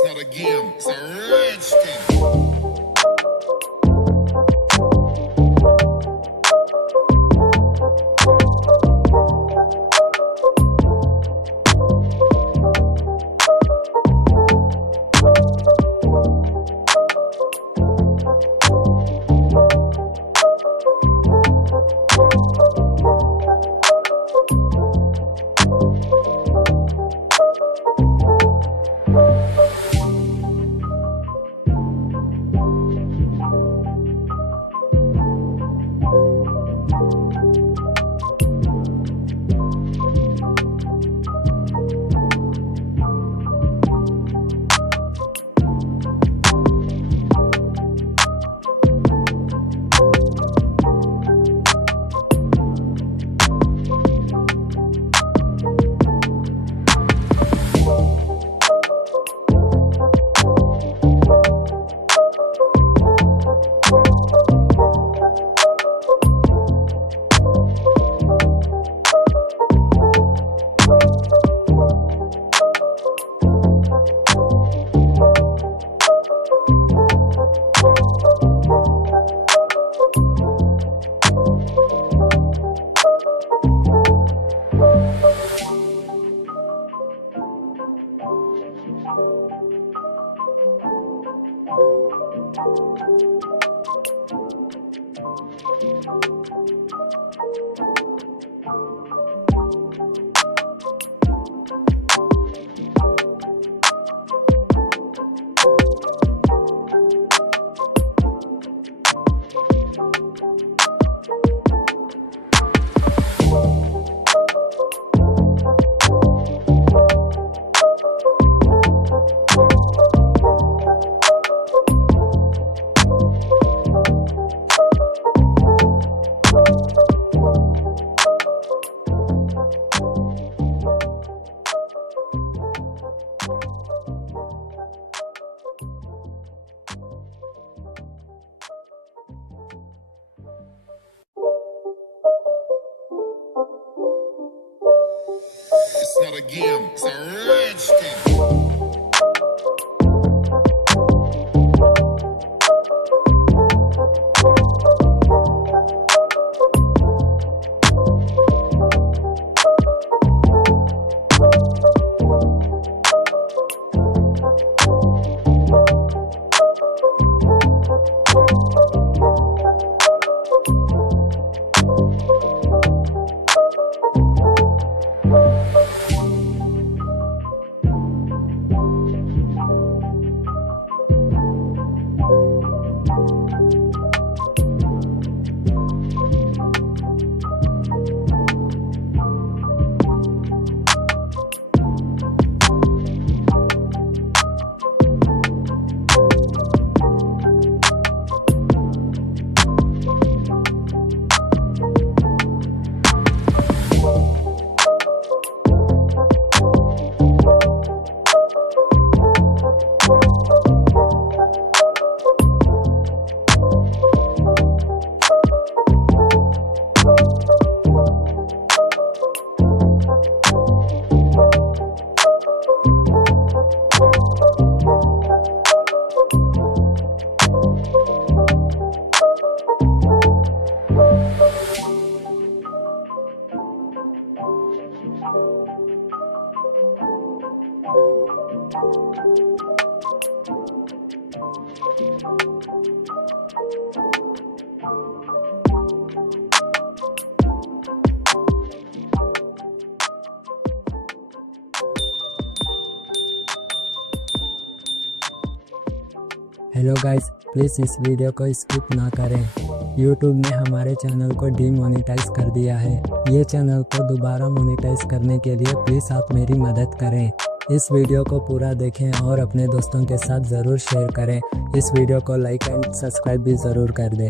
It's not a game, it's a rich thing. It's not a game, it's a rich thing. Hello guys, please इस वीडियो को स्किप ना करें। YouTube ने हमारे चैनल को डीमोनेटाइज कर दिया है। ये चैनल को दोबारा मोनेटाइज करने के लिए प्लीज़ आप मेरी मदद करें। इस वीडियो को पूरा देखें और अपने दोस्तों के साथ ज़रूर शेयर करें। इस वीडियो को लाइक एंड सब्सक्राइब भी ज़रूर कर दें।